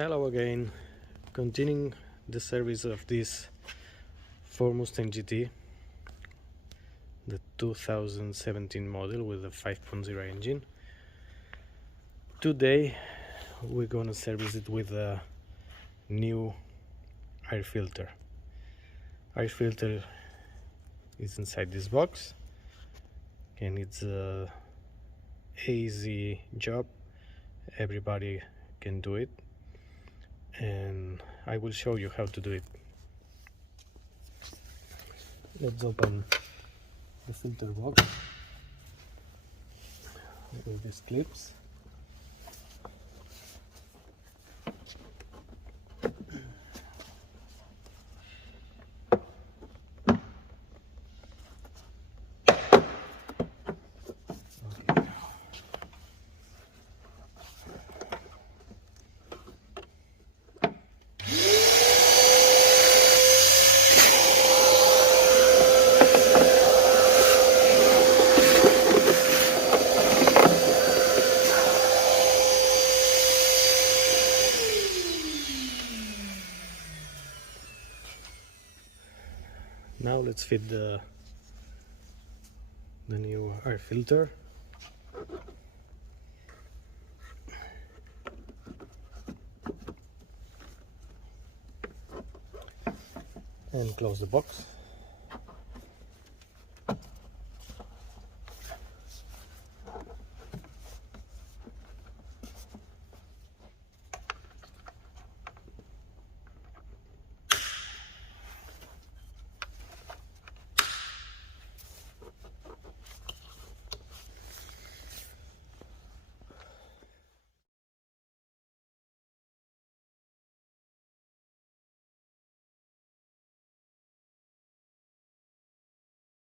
Hello again, continuing the service of this Ford Mustang GT, the 2017 model with a 5.0 engine. Today we're gonna service it with a new air filter. Air filter is inside this box and it's a easy job, everybody can do it, and I will show you how to do it. Let's open the filter box with these clips. Now let's fit the new air filter. And close the box.